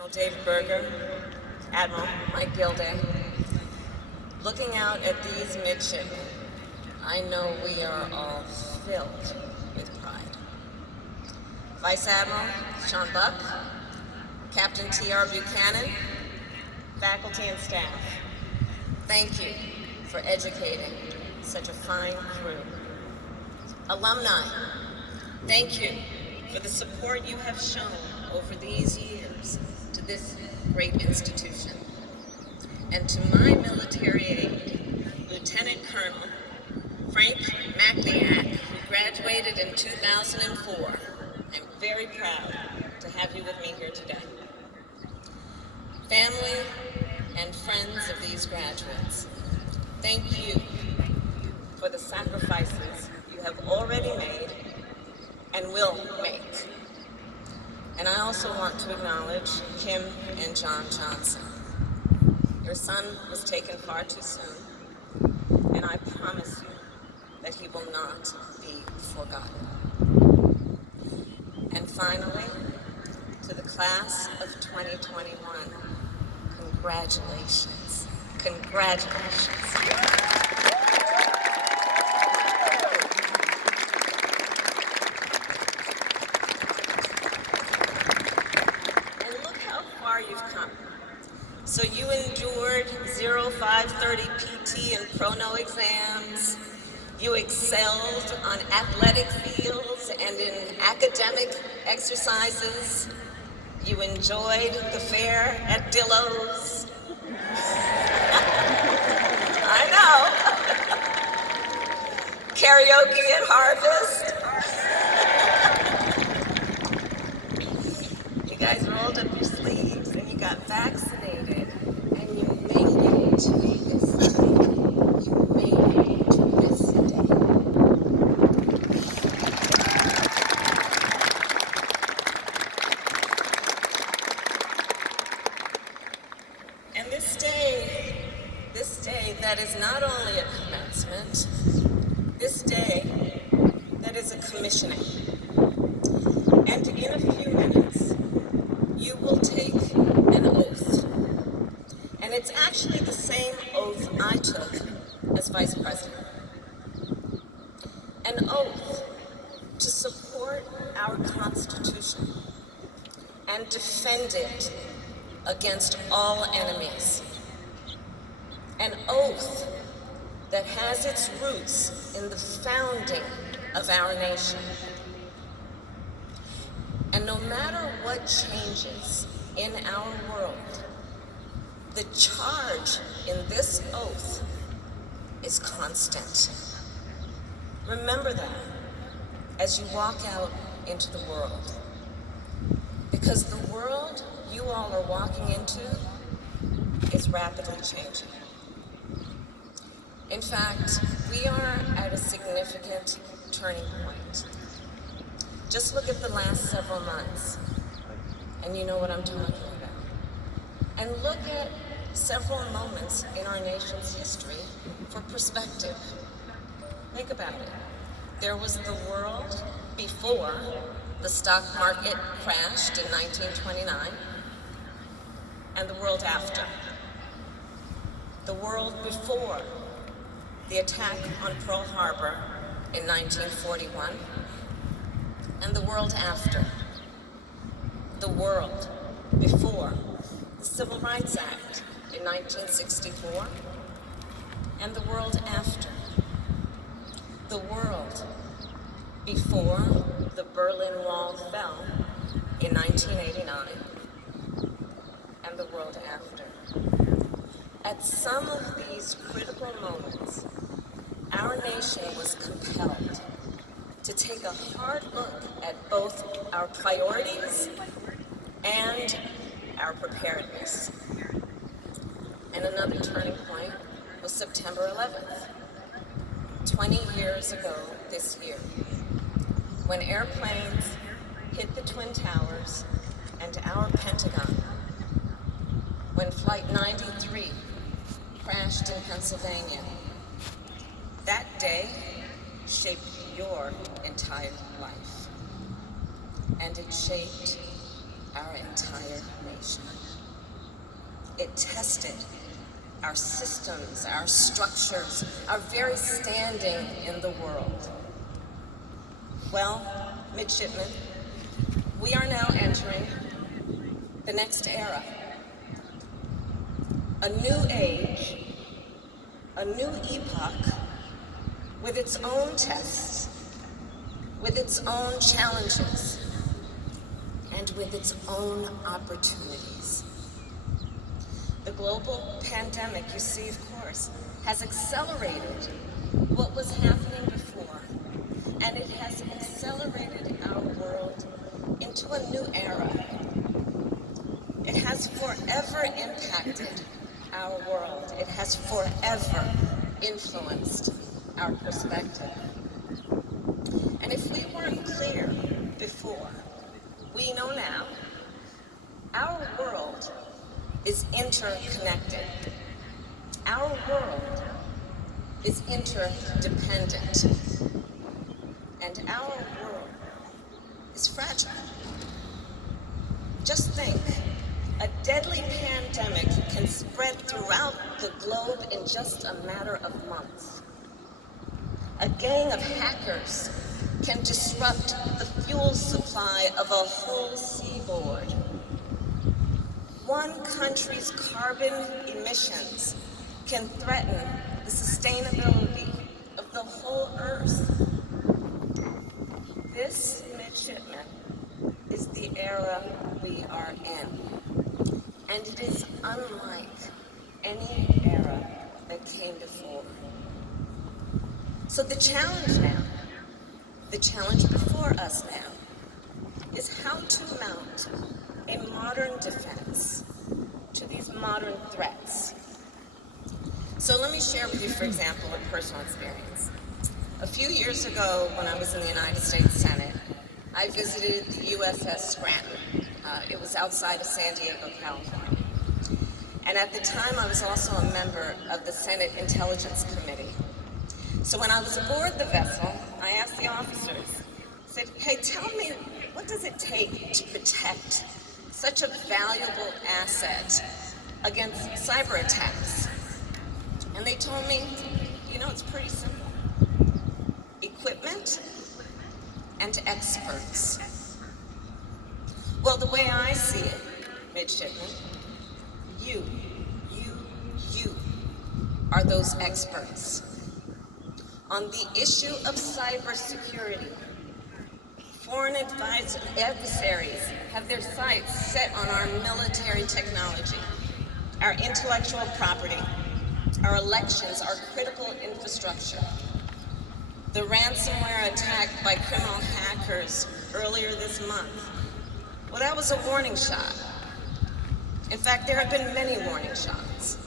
Colonel David Berger, Admiral Mike Gilday. Looking out at these midshipmen, I know we are all filled with pride. Vice Admiral Sean Buck, Captain T.R. Buchanan, faculty and staff, thank you for educating such a fine crew. Alumni, thank you for the support you have shown over these years to this great institution. And to my military aide, Lieutenant Colonel Frank McNeack, who graduated in 2004, I'm very proud to have you with me here today. Family and friends of these graduates, thank you for the sacrifices you have already made and will make. And I also want to acknowledge Kim and John Johnson. Your son was taken far too soon, and I promise you that he will not be forgotten. And finally, to the class of 2021, congratulations. Congratulations. You've come. So you endured 0530 PT and Prono exams. You excelled on athletic fields and in academic exercises. You enjoyed the fair at Dillo's. I know. Karaoke at Harvest. You guys rolled up your sleeves and you got vaccinated and you made it to this day. You made it to this day. And this day that is not only a commencement, this day that is a commissioning. And in a few minutes, you will take an oath. And it's actually the same oath I took as Vice President. An oath to support our Constitution and defend it against all enemies. An oath that has its roots in the founding of our nation. And no matter what changes in our world, the charge in this oath is constant. Remember that as you walk out into the world, because the world you all are walking into is rapidly changing. In fact, we are at a significant turning point. Just look at the last several months, and you know what I'm talking about. And look at several moments in our nation's history for perspective. Think about it. There was the world before the stock market crashed in 1929, and the world after. The world before the attack on Pearl Harbor in 1941, and the world after. The world before the Civil Rights Act in 1964, and the world after. The world before the Berlin Wall fell in 1989, and the world after. At some of these critical moments, our nation was compelled to take a hard look at both our priorities and our preparedness. And another turning point was September 11th, 20 years ago this year, when airplanes hit the Twin Towers and our Pentagon, when Flight 93 crashed in Pennsylvania. That day shaped your entire life, and it shaped our entire nation. it tested our systems, our structures, our very standing in the world. Well, midshipmen, we are now entering the next era. A new age, a new epoch with its own tests, with its own challenges, and with its own opportunities. The global pandemic, you see, of course, has accelerated what was happening before, and it has accelerated our world into a new era. It has forever impacted our world. It has forever influenced our perspective. And if we weren't clear before, we know now, our world is interconnected. Our world is interdependent. And our world is fragile. Just think, a deadly pandemic can spread throughout the globe in just a matter of months. A gang of hackers can disrupt the fuel supply of a whole seaboard. One country's carbon emissions can threaten the sustainability of the whole Earth. This, midshipmen, is the era we are in, and it is unlike any era that came before. So the challenge now, the challenge before us now, is how to mount a modern defense to these modern threats. So let me share with you, for example, a personal experience. A few years ago, when I was in the United States Senate, I visited the USS Scranton. It was outside of San Diego, California. And at the time, I was also a member of the Senate Intelligence Committee. So when I was aboard the vessel, I asked the officers, said, hey, tell me, what does it take to protect such a valuable asset against cyber attacks? And they told me, it's pretty simple. Equipment and experts. Well, the way I see it, midshipmen, you are those experts. On the issue of cybersecurity, foreign adversaries have their sights set on our military technology, our intellectual property, our elections, our critical infrastructure. The ransomware attack by criminal hackers earlier this month, well, that was a warning shot. In fact, there have been many warning shots.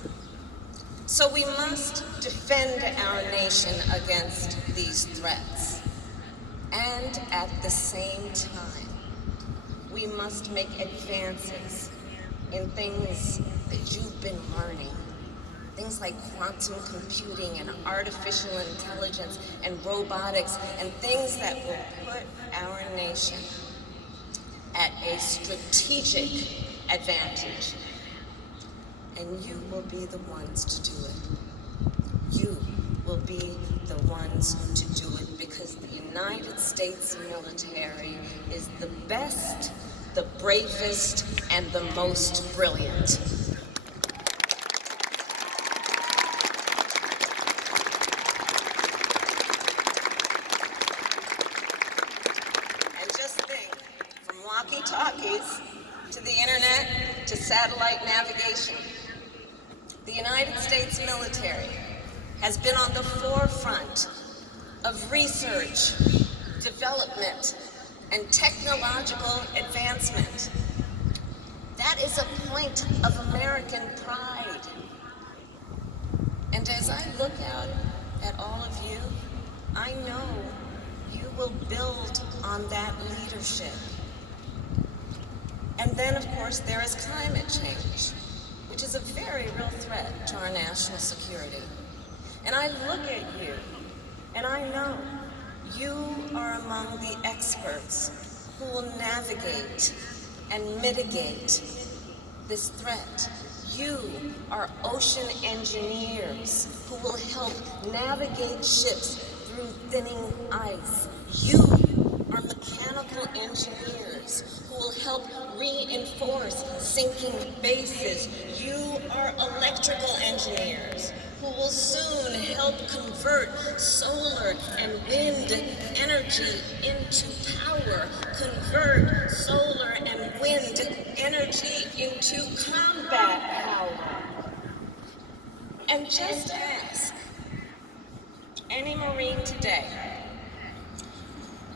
So we must defend our nation against these threats. And at the same time, we must make advances in things that you've been learning. Things like quantum computing and artificial intelligence and robotics and things that will put our nation at a strategic advantage. And you will be the ones to do it. You will be the ones to do it because the United States military is the best, the bravest, and the most brilliant. And just think, from walkie-talkies to the internet to satellite navigation, the United States military has been on the forefront of research, development, and technological advancement. That is a point of American pride. And as I look out at all of you, I know you will build on that leadership. And then, of course, there is climate change, which is a very real threat to our national security. And I look at you, and I know you are among the experts who will navigate and mitigate this threat. You are ocean engineers who will help navigate ships through thinning ice. You are mechanical engineers who will help reinforce sinking bases. You are electrical engineers who will soon help convert solar and wind energy into power, convert solar and wind energy into combat power. And just ask any Marine today,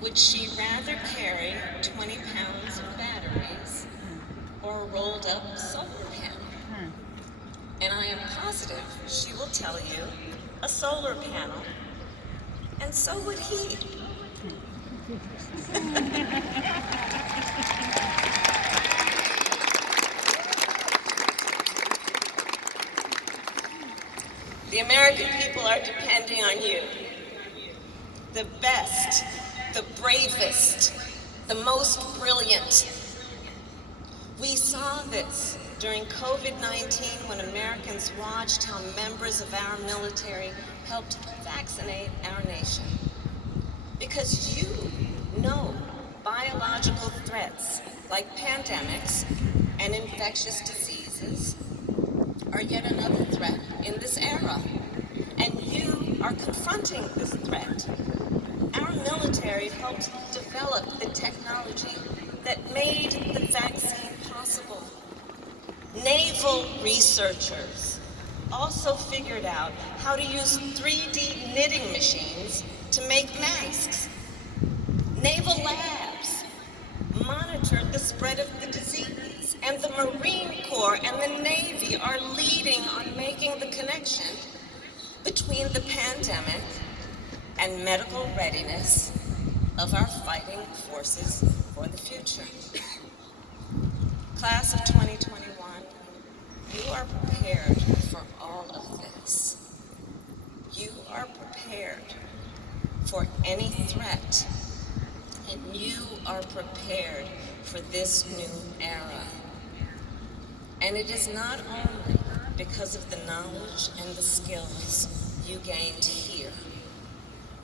would she rather carry 20 pounds of batteries or a rolled up solar panel? And I am positive she will tell you a solar panel, and so would he. The American people are depending on you. The best, the bravest, the most brilliant. We saw this during COVID-19 when Americans watched how members of our military helped vaccinate our nation. Because you know biological threats like pandemics and infectious diseases are yet another threat in this era. And you are confronting this threat. Our military helped develop the technology that made the vaccine possible. Naval researchers also figured out how to use 3D knitting machines to make masks. Naval labs monitored the spread of the disease, and the Marine Corps and the Navy are leading on making the connection between the pandemic and medical readiness of our fighting forces for the future. Class of 2021, you are prepared for all of this. You are prepared for any threat, and you are prepared for this new era. And it is not only because of the knowledge and the skills you gained here,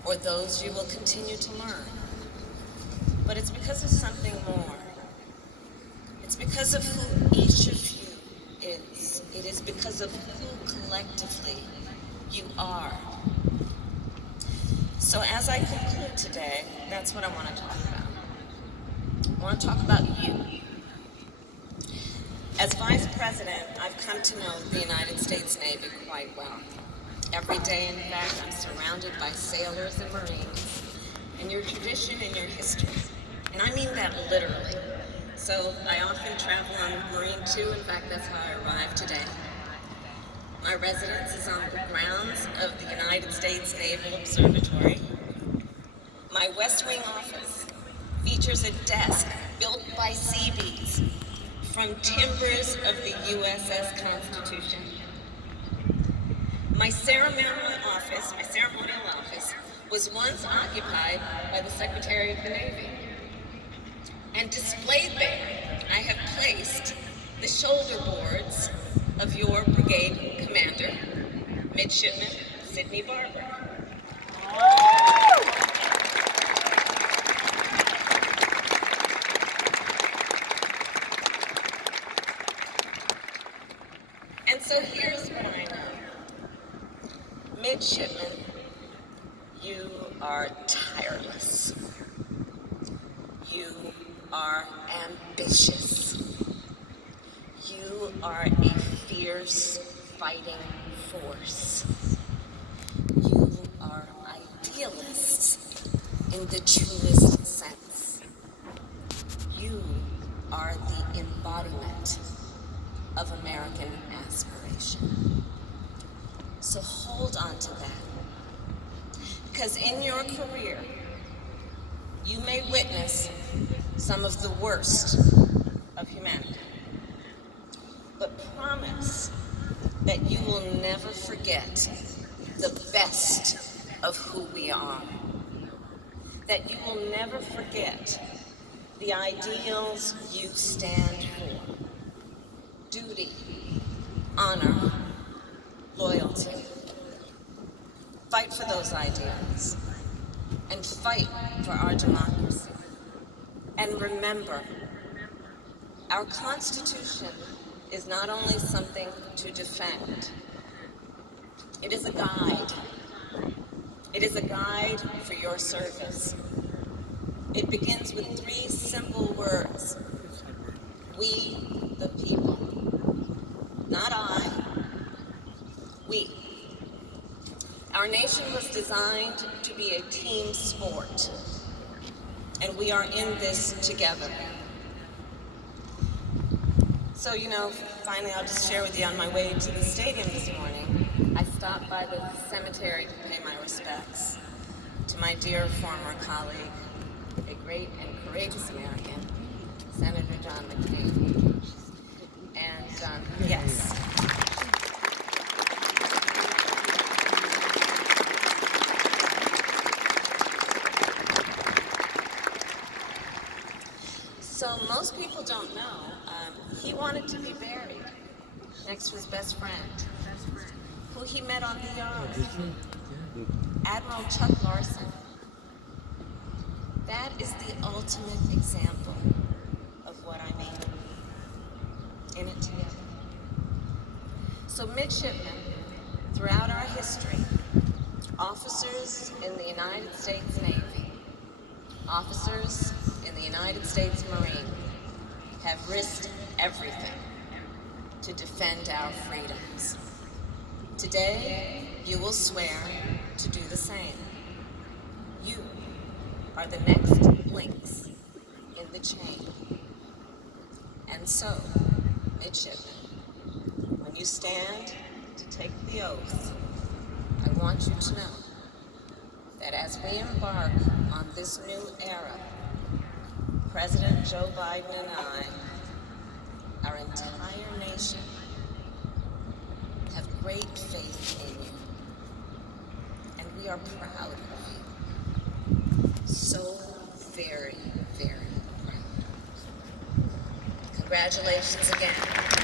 or those you will continue to learn, but it's because of something more. It's because of who each of you is. It is because of who collectively you are. So as I conclude today, that's what I want to talk about. I want to talk about you. As Vice President, I've come to know the United States Navy quite well. Every day, in fact, I'm surrounded by sailors and Marines, and your tradition and your history. And I mean that literally. So I often travel on Marine 2. In fact, that's how I arrived today. My residence is on the grounds of the United States Naval Observatory. My West Wing office features a desk built by Seabees from timbers of the USS Constitution. My ceremonial office, was once occupied by the Secretary of the Navy. And displayed there, I have placed the shoulder boards of your brigade commander, Midshipman Sidney Barber. And so here's what I know. Midshipman, you are tireless. You are ambitious. You are a fierce fighting force. You are idealists in the truest sense. You are the embodiment of American aspiration. So hold on to that. Because in your career, you may witness some of the worst of humanity. But promise that you will never forget the best of who we are. That you will never forget the ideals you stand for. Do duty, honor, loyalty. Fight for those ideals, and fight for our democracy. And remember, our Constitution is not only something to defend, it is a guide. It is a guide for your service. It begins with 3 simple words: we, the people. Not I, we. Our nation was designed to be a team sport, and we are in this together. So, finally I'll just share with you, on my way to the stadium this morning, I stopped by the cemetery to pay my respects to my dear former colleague, a great and courageous American, Senator John McCain. And yes. So most people don't know, he wanted to be buried next to his best friend, who he met on the yard, Admiral Chuck Larson. That is the ultimate example of what I mean. In it together. So midshipmen, throughout our history, officers in the United States Navy, officers in the United States Marine have risked everything to defend our freedoms. Today, you will swear to do the same. You are the next links in the chain. And so, midshipmen, when you stand to take the oath, I want you to know that as we embark on this new era, President Joe Biden and I, our entire nation, have great faith in you. And we are proud of you. So very, very proud. Congratulations again.